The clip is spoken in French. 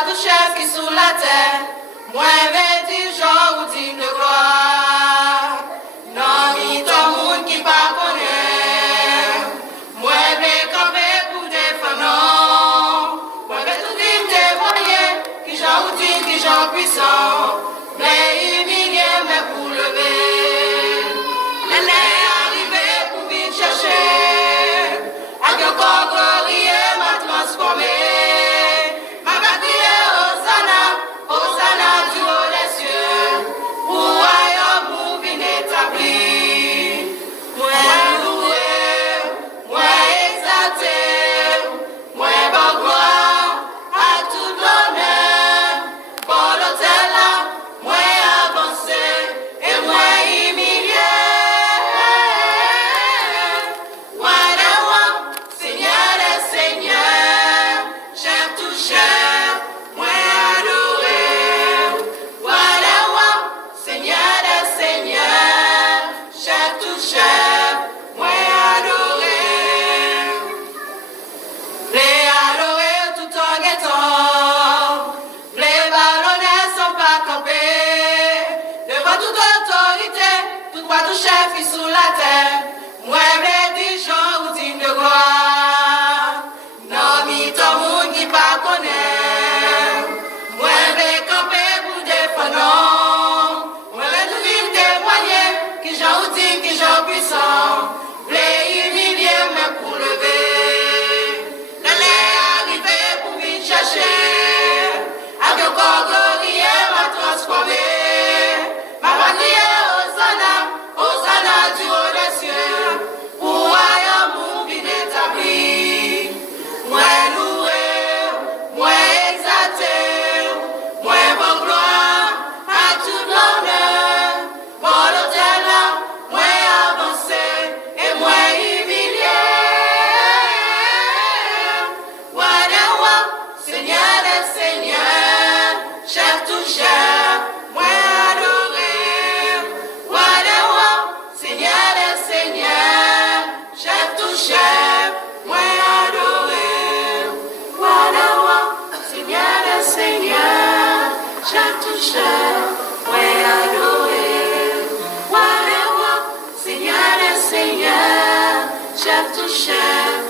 toi tout chef qui sous la terre, moi vêtu Jean ou digne de gloire. Non, mi ton monde qui pas connaît, moi vais camper pour défendre. Moi vais tout vivre témoigner, qui Jean ou digne, qui Jean puissant, mais humilié mais pour lever. L'année arrivée pour vite chercher, à que corps glorieux m'a transformé. Chef qui sous la terre, moi des gens ou digne de gloire. Non, mi ton monde qui pas connaît, moi vais camper pour défendre. Moi vais tout vivre témoigner, qui j'en ou digne, qui j'en puissant, les humilier mais pour lever. L'aller arriver pour vite chercher, à que corps glorieux m'a transformé, ma patrie. Du haut des cieux, pour un monde bien établi. Moi loué, moi exalté, moi bon gloire, à tout l'honneur. Bon l'autel là, moi avancé, et moi humilié. Moi des rois, Seigneur des seigneurs, chef tout chef, moi adoré. Chef, moi adoré, voilà moi, Seigneur le Seigneur, chef tout chef, moi adoré, voilà moi, Seigneur le Seigneur, chef tout chef.